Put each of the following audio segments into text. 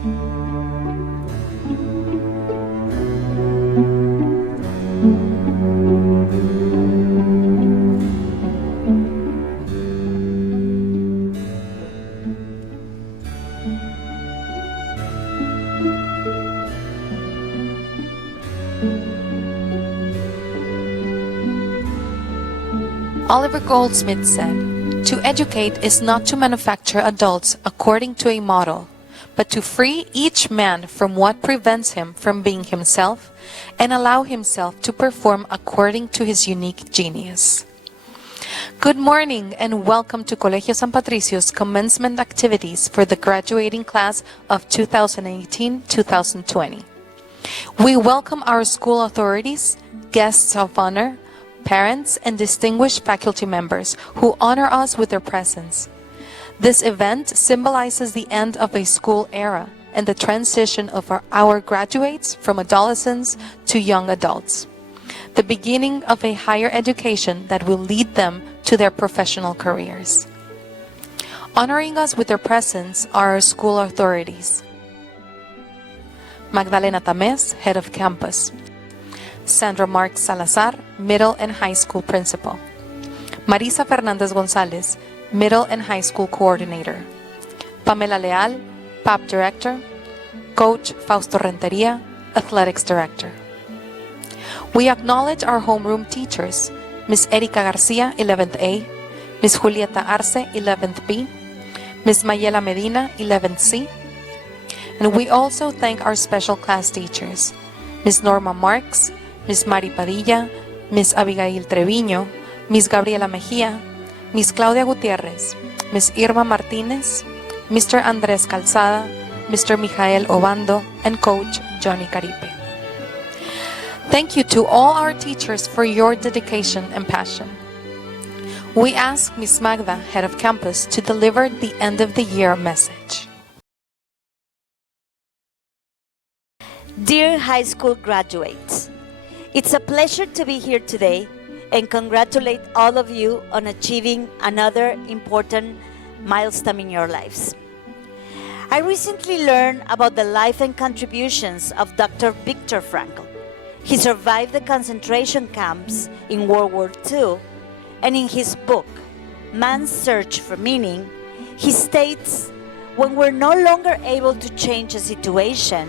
Oliver Goldsmith said, "To educate is not to manufacture adults according to a model, but to free each man from what prevents him from being himself and allow himself to perform according to his unique genius." Good morning and welcome to Colegio San Patricio's commencement activities for the graduating class of 2018-2020. We welcome our school authorities, guests of honor, parents, and distinguished faculty members who honor us with their presence. This event symbolizes the end of a school era and the transition of our graduates from adolescents to young adults, the beginning of a higher education that will lead them to their professional careers. Honoring us with their presence are our school authorities: Magdalena Tamés, Head of Campus; Sandra Marks Salazar, Middle and High School Principal; Marisa Fernandez Gonzalez, Middle and High School Coordinator; Pamela Leal, PAP Director; Coach Fausto Renteria, Athletics Director. We acknowledge our homeroom teachers, Ms. Erika Garcia, 11th A, Ms. Julieta Arce, 11th B, Ms. Mayela Medina, 11th C, and we also thank our special class teachers, Ms. Norma Marks, Ms. Mari Padilla, Ms. Abigail Treviño, Ms. Gabriela Mejía, Ms. Claudia Gutiérrez, Ms. Irma Martínez, Mr. Andrés Calzada, Mr. Mijael Obando, and Coach Johnny Caripe. Thank you to all our teachers for your dedication and passion. We ask Ms. Magda, Head of Campus, to deliver the end of the year message. Dear high school graduates, it's a pleasure to be here today and congratulate all of you on achieving another important milestone in your lives. I recently learned about the life and contributions of Dr. Viktor Frankl. He survived the concentration camps in World War II, and in his book, Man's Search for Meaning, he states, "When we're no longer able to change a situation,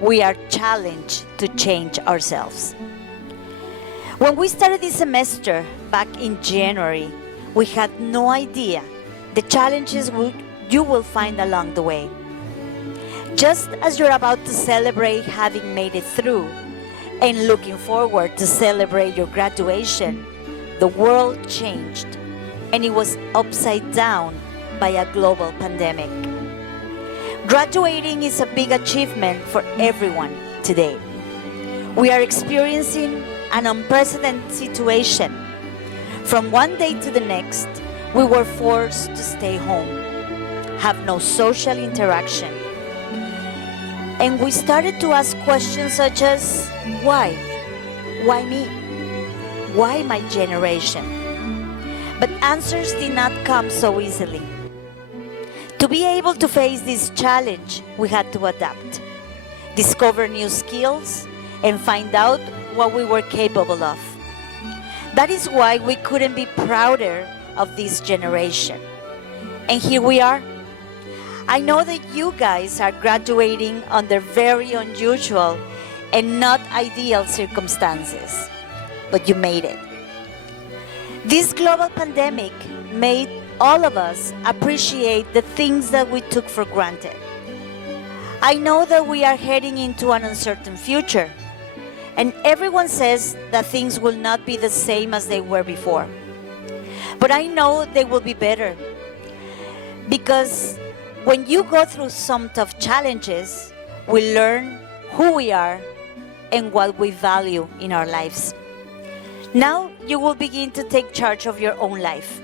we are challenged to change ourselves." When we started this semester back in January, we had no idea the challenges you will find along the way. Just as you're about to celebrate having made it through and looking forward to celebrate your graduation, the world changed and it was upside down by a global pandemic. Graduating is a big achievement for everyone today. We are experiencing an unprecedented situation. From one day to the next, we were forced to stay home, have no social interaction, and we started to ask questions such as, why? Why me? Why my generation? But answers did not come so easily. To be able to face this challenge, we had to adapt, discover new skills, and find out what we were capable of. That is why we couldn't be prouder of this generation. And here we are. I know that you guys are graduating under very unusual and not ideal circumstances, but you made it. This global pandemic made all of us appreciate the things that we took for granted. I know that we are heading into an uncertain future, and everyone says that things will not be the same as they were before. But I know they will be better, because when you go through some tough challenges, we learn who we are and what we value in our lives. Now you will begin to take charge of your own life.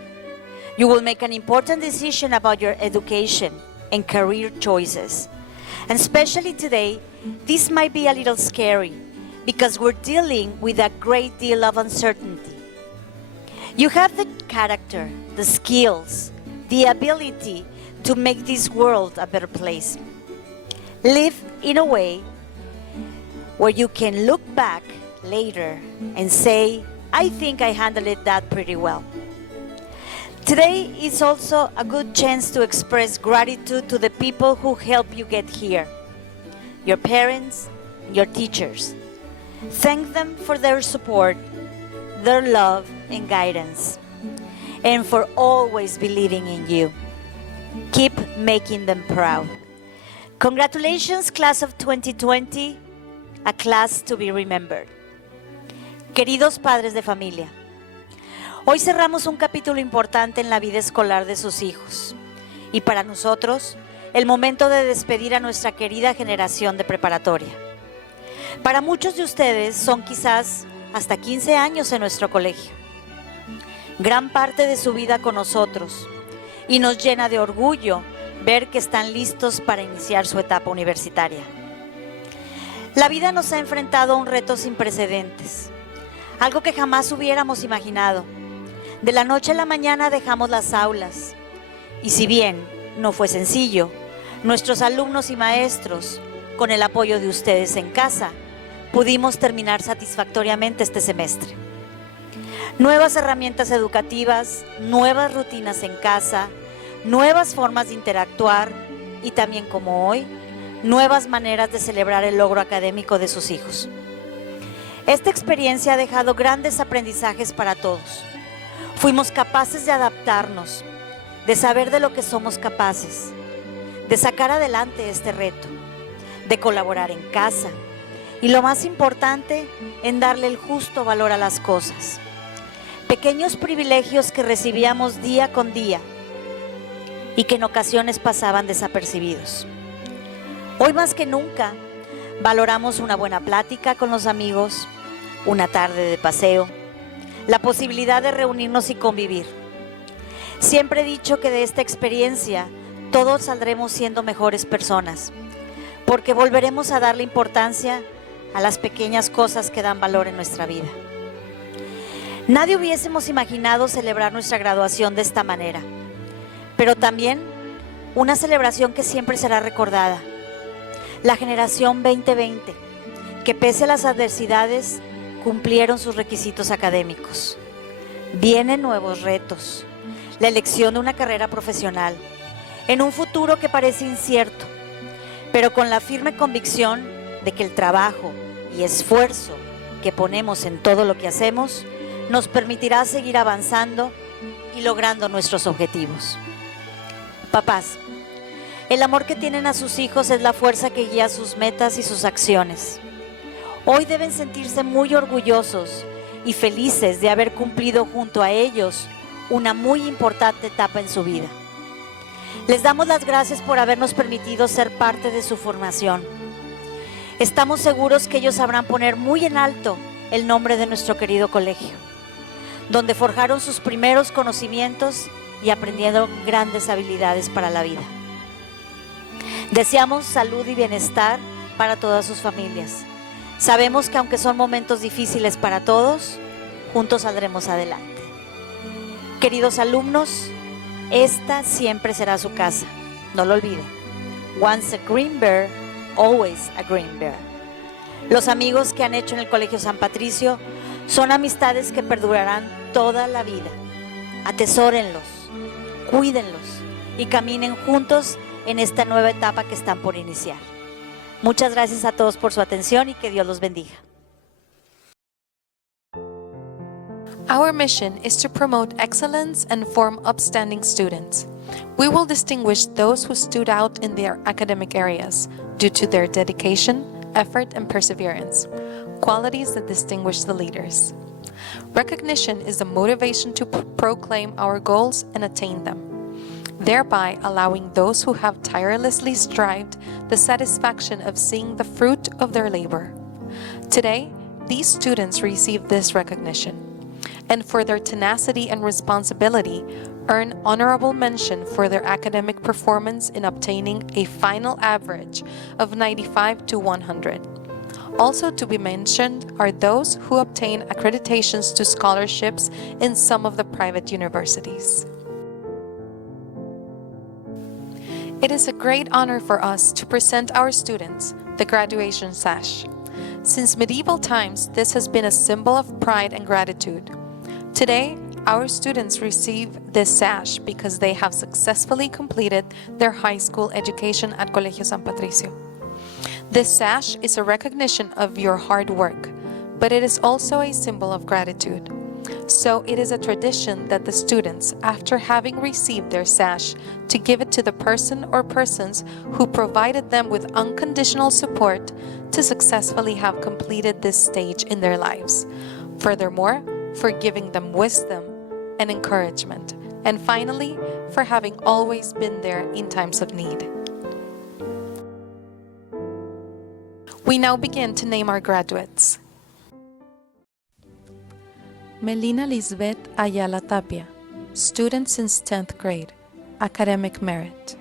You will make an important decision about your education and career choices. And especially today, this might be a little scary because we're dealing with a great deal of uncertainty. You have the character, the skills, the ability to make this world a better place. Live in a way where you can look back later and say, I think I handled that pretty well. Today is also a good chance to express gratitude to the people who helped you get here. Your parents, your teachers. Thank them for their support, their love and guidance, and for always believing in you. Keep making them proud. Congratulations, class of 2020, a class to be remembered. Queridos padres de familia, hoy cerramos un capítulo importante en la vida escolar de sus hijos y para nosotros el momento de despedir a nuestra querida generación de preparatoria. Para muchos de ustedes son quizás hasta 15 años en nuestro colegio, gran parte de su vida con nosotros, y nos llena de orgullo ver que están listos para iniciar su etapa universitaria. La vida nos ha enfrentado a un reto sin precedentes, algo que jamás hubiéramos imaginado. De la noche a la mañana dejamos las aulas, y si bien no fue sencillo, nuestros alumnos y maestros, con el apoyo de ustedes en casa, pudimos terminar satisfactoriamente este semestre. Nuevas herramientas educativas, nuevas rutinas en casa, nuevas formas de interactuar y también, como hoy, nuevas maneras de celebrar el logro académico de sus hijos. Esta experiencia ha dejado grandes aprendizajes para todos. Fuimos capaces de adaptarnos, de saber de lo que somos capaces, de sacar adelante este reto, de colaborar en casa y, lo más importante, en darle el justo valor a las cosas. Pequeños privilegios que recibíamos día con día y que en ocasiones pasaban desapercibidos. Hoy más que nunca valoramos una buena plática con los amigos, una tarde de paseo, la posibilidad de reunirnos y convivir. Siempre he dicho que de esta experiencia todos saldremos siendo mejores personas, porque volveremos a darle importancia a las pequeñas cosas que dan valor en nuestra vida. Nadie hubiésemos imaginado celebrar nuestra graduación de esta manera, pero también una celebración que siempre será recordada. La generación 2020, que pese a las adversidades, cumplieron sus requisitos académicos. Vienen nuevos retos, la elección de una carrera profesional, en un futuro que parece incierto, pero con la firme convicción de que el trabajo y esfuerzo que ponemos en todo lo que hacemos nos permitirá seguir avanzando y logrando nuestros objetivos. Papás, el amor que tienen a sus hijos es la fuerza que guía sus metas y sus acciones. Hoy deben sentirse muy orgullosos y felices de haber cumplido junto a ellos una muy importante etapa en su vida. Les damos las gracias por habernos permitido ser parte de su formación. Estamos seguros que ellos sabrán poner muy en alto el nombre de nuestro querido colegio, donde forjaron sus primeros conocimientos y aprendieron grandes habilidades para la vida. Deseamos salud y bienestar para todas sus familias. Sabemos que aunque son momentos difíciles para todos, juntos saldremos adelante. Queridos alumnos, esta siempre será su casa. No lo olviden. Once a green bear, always a green bear. Los amigos que han hecho en el Colegio San Patricio son amistades que perdurarán toda la vida. Atesórenlos, cuídenlos y caminen juntos en esta nueva etapa que están por iniciar. Muchas gracias a todos por su atención y que Dios los bendiga. Our mission is to promote excellence and form upstanding students. We will distinguish those who stood out in their academic areas due to their dedication, effort, and perseverance, qualities that distinguish the leaders. Recognition is the motivation to proclaim our goals and attain them, thereby allowing those who have tirelessly strived the satisfaction of seeing the fruit of their labor. Today, these students receive this recognition, and for their tenacity and responsibility, earn honorable mention for their academic performance in obtaining a final average of 95 to 100. Also to be mentioned are those who obtain accreditations to scholarships in some of the private universities. It is a great honor for us to present our students the graduation sash. Since medieval times, this has been a symbol of pride and gratitude. Today, our students receive this sash because they have successfully completed their high school education at Colegio San Patricio. This sash is a recognition of your hard work, but it is also a symbol of gratitude. So it is a tradition that the students, after having received their sash, to give it to the person or persons who provided them with unconditional support to successfully have completed this stage in their lives. Furthermore, for giving them wisdom and encouragement. And finally, for having always been there in times of need. We now begin to name our graduates. Melina Lisbeth Ayala Tapia, student since 10th grade, academic merit.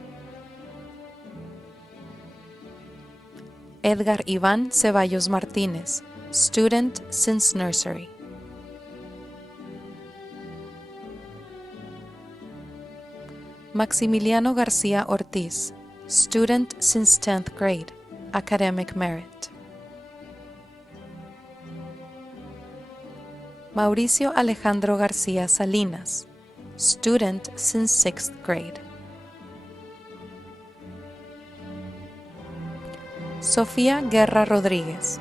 Edgar Iván Ceballos Martínez, student since nursery. Maximiliano García Ortiz, student since 10th grade, academic merit. Mauricio Alejandro García Salinas, student since 6th grade. Sofía Guerra Rodríguez,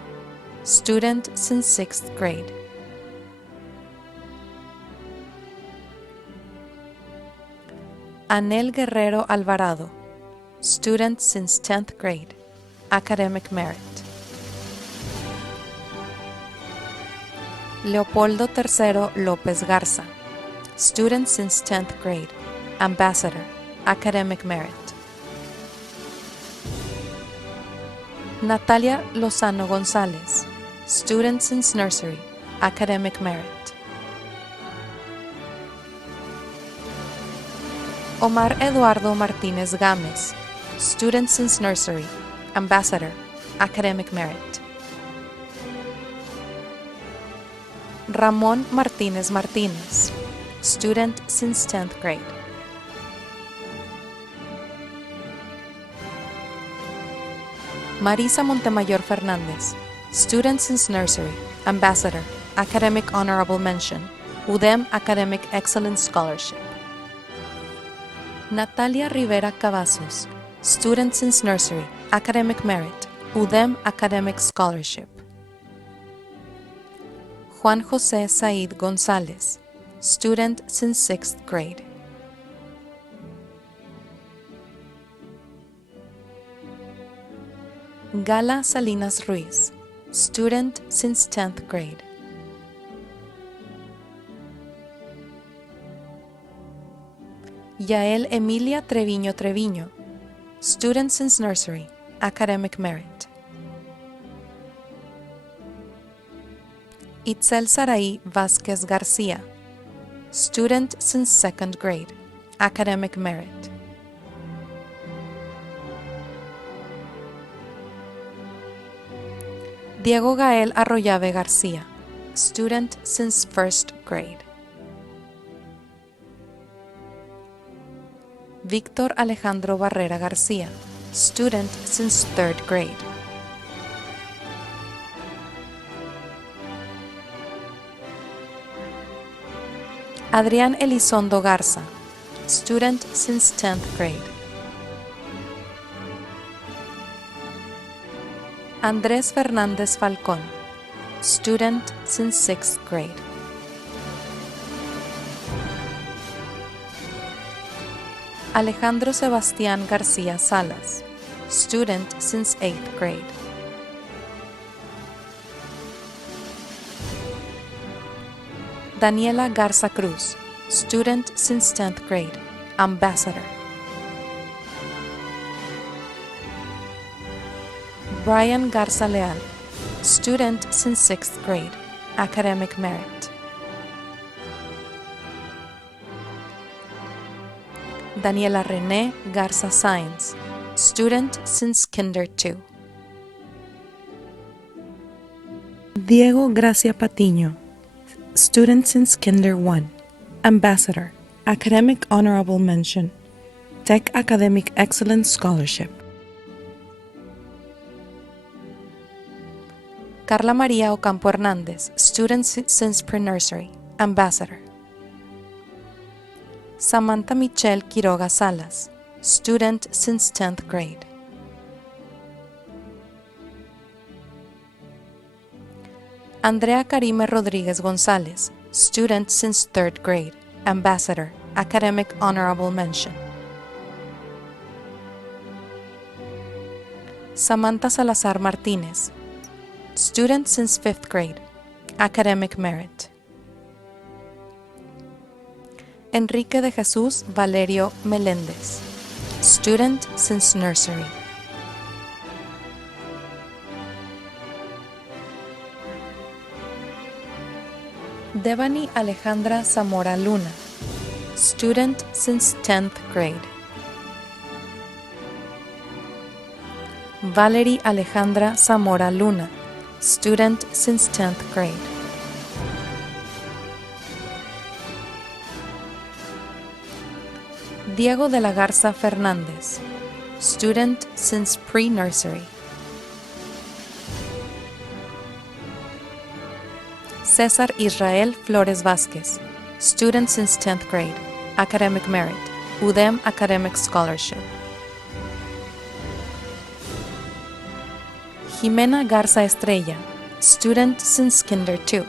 student since 6th grade. Anel Guerrero Alvarado, student since 10th grade, academic merit. Leopoldo III López Garza, student since 10th grade, ambassador, academic merit. Natalia Lozano González, student since nursery, academic merit. Omar Eduardo Martínez Gámez, student since nursery, ambassador, academic merit. Ramón Martínez Martínez, student since 10th grade. Marisa Montemayor Fernández, student since nursery, ambassador, academic honorable mention, UDEM Academic Excellence Scholarship. Natalia Rivera Cavazos, student since nursery, academic merit, UDEM Academic Scholarship. Juan José Said González, student since 6th grade. Gala Salinas Ruiz, student since 10th grade. Yael Emilia Treviño Treviño, student since nursery, academic merit. Itzel Saraí Vázquez García, student since 2nd grade, academic merit. Diego Gael Arroyave García, student since 1st grade. Víctor Alejandro Barrera García, student since 3rd grade. Adrián Elizondo Garza, student since 10th grade. Andrés Fernández Falcón, student since 6th grade. Alejandro Sebastián García Salas, student since 8th grade. Daniela Garza Cruz, student since 10th grade, ambassador. Brian Garza Leal, student since 6th grade, academic merit. Daniela René Garza Sainz, student since Kinder 2. Diego Gracia Patiño, student since Kinder 1, ambassador, academic honorable mention, Tech Academic Excellence Scholarship. Carla María Ocampo Hernández, student since pre-nursery, ambassador. Samantha Michelle Quiroga Salas, student since 10th grade. Andrea Karime Rodríguez González, student since 3rd grade, ambassador, academic honorable mention. Samantha Salazar Martínez, student since 5th grade, academic merit. Enrique de Jesús Valerio Meléndez, student since nursery. Devani Alejandra Zamora Luna, student since 10th grade. Valerie Alejandra Zamora Luna, student since 10th grade. Diego de la Garza Fernández, student since pre-nursery. César Israel Flores Vázquez, student since 10th grade, academic merit, UDEM Academic Scholarship. Jimena Garza Estrella, student since Kinder 2.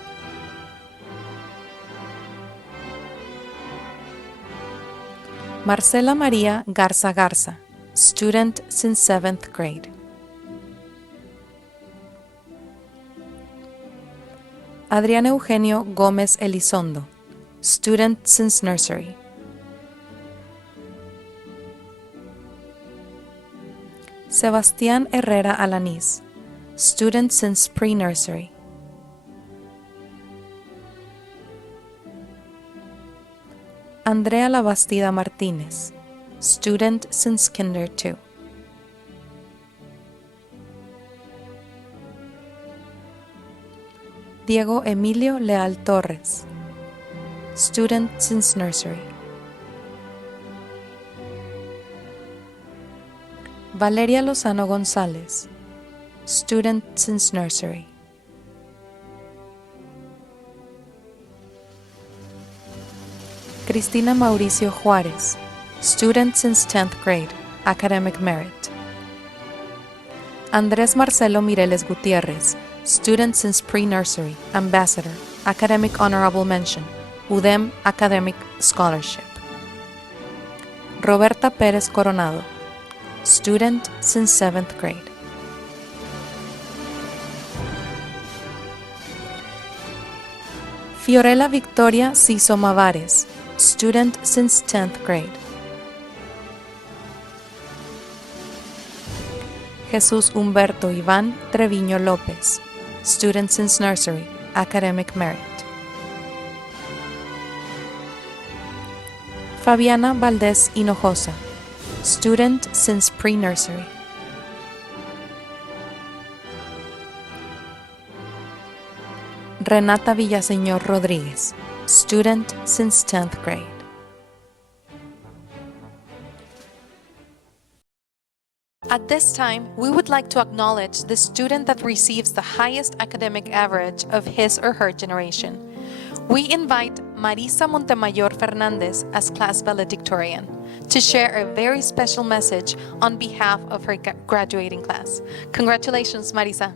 Marcela María Garza Garza, student since 7th grade. Adrián Eugenio Gómez Elizondo, student since nursery. Sebastián Herrera Alanís, student since pre-nursery. Andrea Labastida Martínez, student since Kinder 2. Diego Emilio Leal Torres, student since nursery. Valeria Lozano González, student since nursery. Cristina Mauricio Juárez, student since 10th grade, academic merit. Andrés Marcelo Mireles Gutiérrez, student since pre-nursery, ambassador, academic honorable mention, UDEM Academic Scholarship. Roberta Pérez Coronado, student since 7th grade. Fiorella Victoria Ciso Mavares, student since 10th grade. Jesús Humberto Iván Treviño López, student since nursery, academic merit. Fabiana Valdés Hinojosa, student since pre-nursery. Renata Villaseñor Rodríguez, student since 10th grade. At this time, we would like to acknowledge the student that receives the highest academic average of his or her generation. We invite Marisa Montemayor Fernandez as class valedictorian to share a very special message on behalf of her graduating class. Congratulations, Marisa.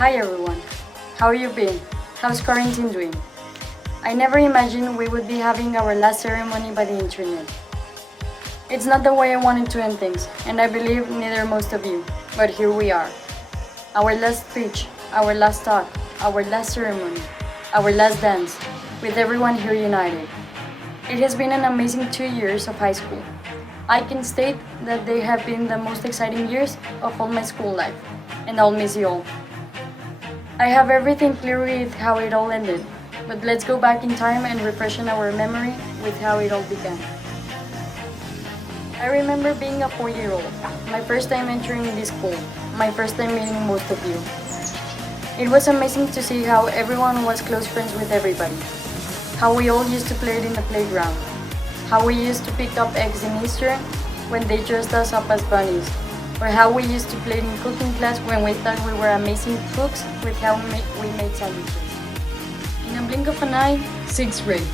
Hi everyone, how are you been? How's quarantine doing? I never imagined we would be having our last ceremony by the internet. It's not the way I wanted to end things, and I believe neither most of you, but here we are. Our last speech, our last talk, our last ceremony, our last dance, with everyone here united. It has been an amazing 2 years of high school. I can state that they have been the most exciting years of all my school life, and I'll miss you all. I have everything clear with how it all ended, But let's go back in time and refreshen our memory with how it all began. I remember being a 4-year-old, my first time entering this school, my first time meeting most of you. It was amazing to see how everyone was close friends with everybody, how we all used to play it in the playground, how we used to pick up eggs in Easter when they dressed us up as bunnies, or how we used to play in cooking class when we thought we were amazing cooks with how we made sandwiches. In a blink of an eye, 6th grade.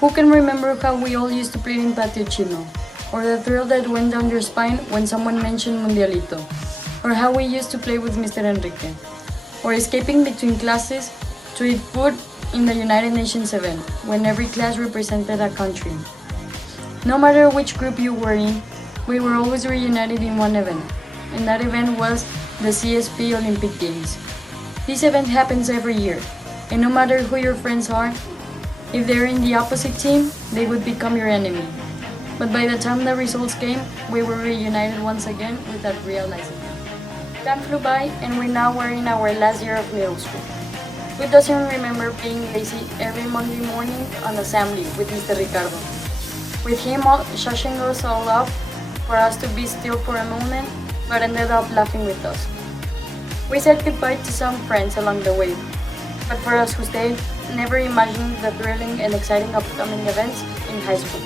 Who can remember how we all used to play in Patio Chino, or the thrill that went down your spine when someone mentioned Mundialito, or how we used to play with Mr. Enrique, or escaping between classes to eat food in the United Nations event when every class represented a country. No matter which group you were in, we were always reunited in one event, and that event was the CSP Olympic Games. This event happens every year, and no matter who your friends are, if they're in the opposite team, they would become your enemy. But by the time the results came, we were reunited once again without realizing it. Time flew by, and we now were in our last year of middle school. Who doesn't remember being lazy every Monday morning on assembly with Mr. Ricardo? With him shushing us all up for us to be still for a moment, but ended up laughing with us. We said goodbye to some friends along the way, but for us who stayed, never imagined the thrilling and exciting upcoming events in high school.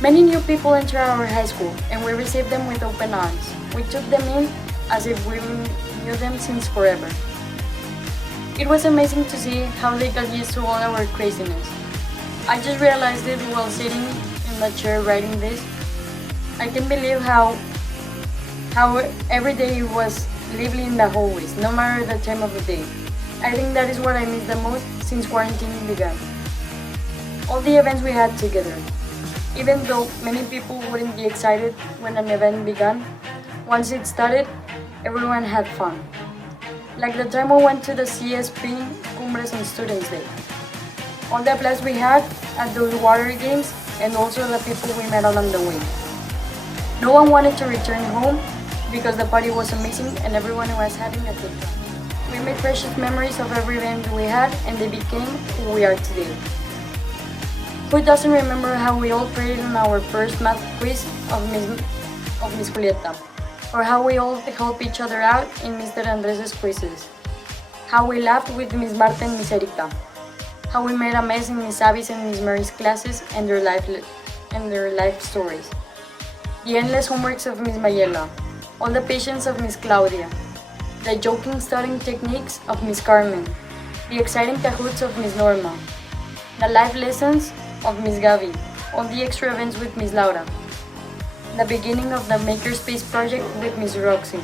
Many new people enter our high school, and we received them with open arms. We took them in as if we knew them since forever. It was amazing to see how they got used to all our craziness. I just realized it while sitting in the chair writing this. I can't believe how every day it was lively in the hallways, no matter the time of the day. I think that is what I miss the most since quarantine began. All the events we had together. Even though many people wouldn't be excited when an event began, once it started, everyone had fun. Like the time we went to the CSP Cumbres on Students' Day. All the applause we had at those water games, and also the people we met along the way. No one wanted to return home because the party was amazing and everyone was having a good time. We made precious memories of every event we had, and they became who we are today. Who doesn't remember how we all prayed on our first math quiz of Miss Julieta? Or how we all helped each other out in Mr. Andres' quizzes? How we laughed with Miss Marta and Miss Erika? How we made a mess in Miss Abby's and Miss Mary's classes and their life stories? The endless homeworks of Miss Mayela, all the patience of Miss Claudia, the joking studying techniques of Miss Carmen, the exciting cahoots of Miss Norma, the life lessons of Miss Gabi, all the extra events with Miss Laura, the beginning of the Makerspace project with Miss Roxy,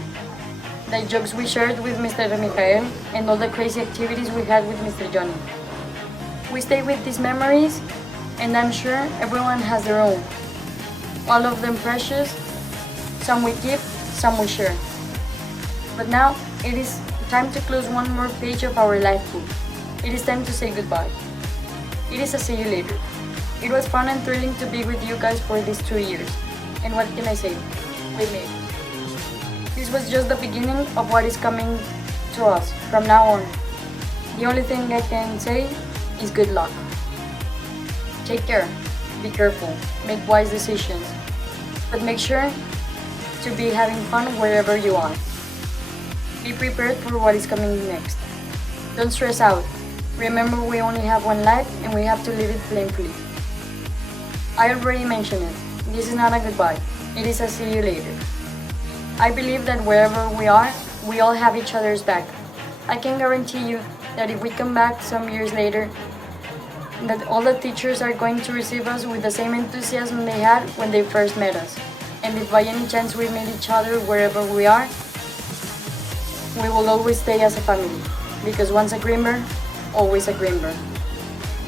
the jokes we shared with Mr. Michael, and all the crazy activities we had with Mr. Johnny. We stay with these memories, and I'm sure everyone has their own. All of them precious, some we keep, some we share. But now, it is time to close one more page of our life book. It is time to say goodbye. It is a see you later. It was fun and thrilling to be with you guys for these 2 years. And what can I say? We made it. This was just the beginning of what is coming to us from now on. The only thing I can say is good luck. Take care, be careful, make wise decisions, but make sure to be having fun wherever you are. Be prepared for what is coming next. Don't stress out. Remember, we only have one life and we have to live it playfully. I already mentioned it. This is not a goodbye. It is a see you later. I believe that wherever we are, we all have each other's back. I can guarantee you that if we come back some years later, that all the teachers are going to receive us with the same enthusiasm they had when they first met us. And if by any chance we meet each other wherever we are, we will always stay as a family. Because once a Grimber, always a Grimber.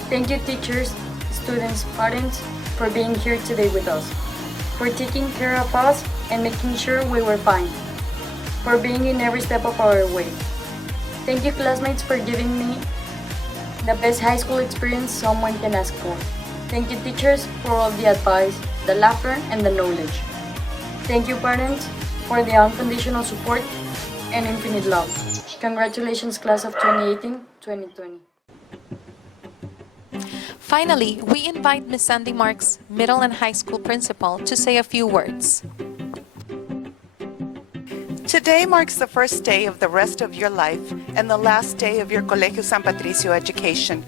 Thank you, teachers, students, parents, for being here today with us, for taking care of us and making sure we were fine, for being in every step of our way. Thank you, classmates, for giving me the best high school experience someone can ask for. Thank you, teachers, for all the advice, the laughter, and the knowledge. Thank you, parents, for the unconditional support and infinite love. Congratulations, class of 2018-2020. Finally, we invite Ms. Sandy Marks, middle and high school principal, to say a few words. Today marks the first day of the rest of your life and the last day of your Colegio San Patricio education.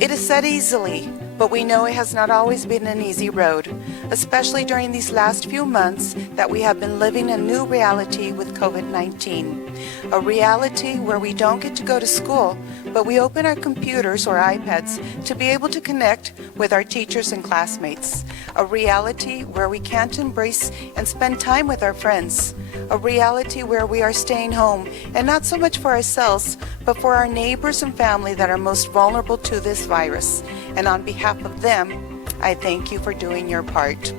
It is said easily, but we know it has not always been an easy road, especially during these last few months that we have been living a new reality with COVID-19. A reality where we don't get to go to school, but we open our computers or iPads to be able to connect with our teachers and classmates. A reality where we can't embrace and spend time with our friends. A reality where we are staying home, and not so much for ourselves, but for our neighbors and family that are most vulnerable to this virus. And on behalf of them, I thank you for doing your part.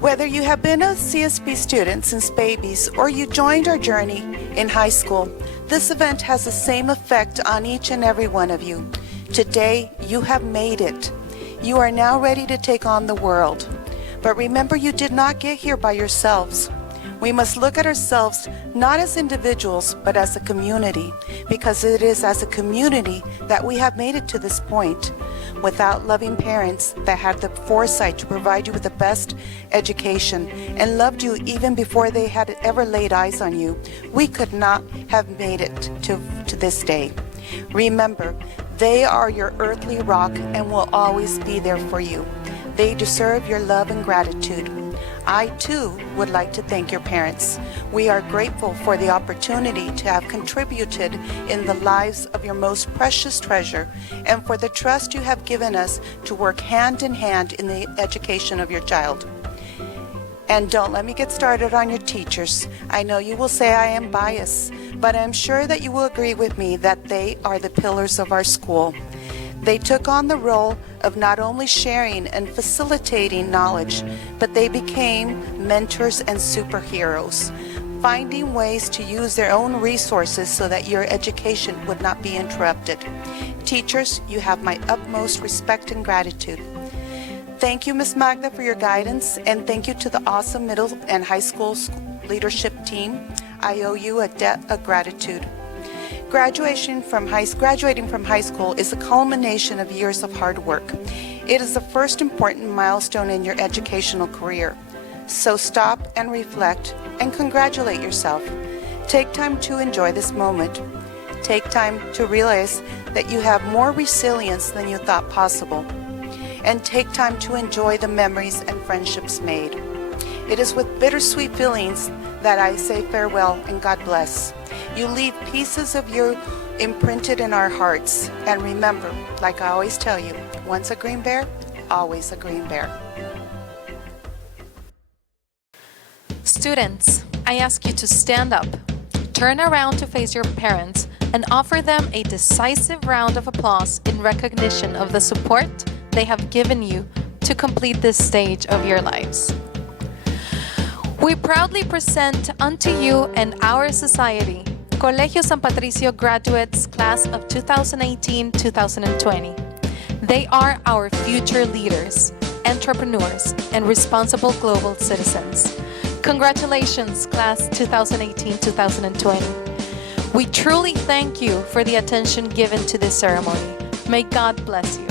Whether you have been a CSP student since babies or you joined our journey in high school, this event has the same effect on each and every one of you. Today, you have made it. You are now ready to take on the world. But remember, you did not get here by yourselves. We must look at ourselves not as individuals, but as a community, because it is as a community that we have made it to this point. Without loving parents that had the foresight to provide you with the best education and loved you even before they had ever laid eyes on you, we could not have made it to this day. Remember, they are your earthly rock and will always be there for you. They deserve your love and gratitude. I, too, would like to thank your parents. We are grateful for the opportunity to have contributed in the lives of your most precious treasure and for the trust you have given us to work hand in hand in the education of your child. And don't let me get started on your teachers. I know you will say I am biased, but I'm sure that you will agree with me that they are the pillars of our school. They took on the role of not only sharing and facilitating knowledge, but they became mentors and superheroes, finding ways to use their own resources so that your education would not be interrupted. Teachers, you have my utmost respect and gratitude. Thank you, Ms. Magda, for your guidance, and thank you to the awesome middle and high school leadership team. I owe you a debt of gratitude. Graduating from high school is a culmination of years of hard work. It is the first important milestone in your educational career. So stop and reflect and congratulate yourself. Take time to enjoy this moment. Take time to realize that you have more resilience than you thought possible. And take time to enjoy the memories and friendships made. It is with bittersweet feelings that I say farewell and God bless. You leave pieces of you imprinted in our hearts. And remember, like I always tell you, once a green bear, always a green bear. Students, I ask you to stand up, turn around to face your parents, and offer them a decisive round of applause in recognition of the support they have given you to complete this stage of your lives. We proudly present unto you and our society Colegio San Patricio graduates class of 2018-2020. They are our future leaders, entrepreneurs, and responsible global citizens. Congratulations, class 2018-2020. We truly thank you for the attention given to this ceremony. May God bless you.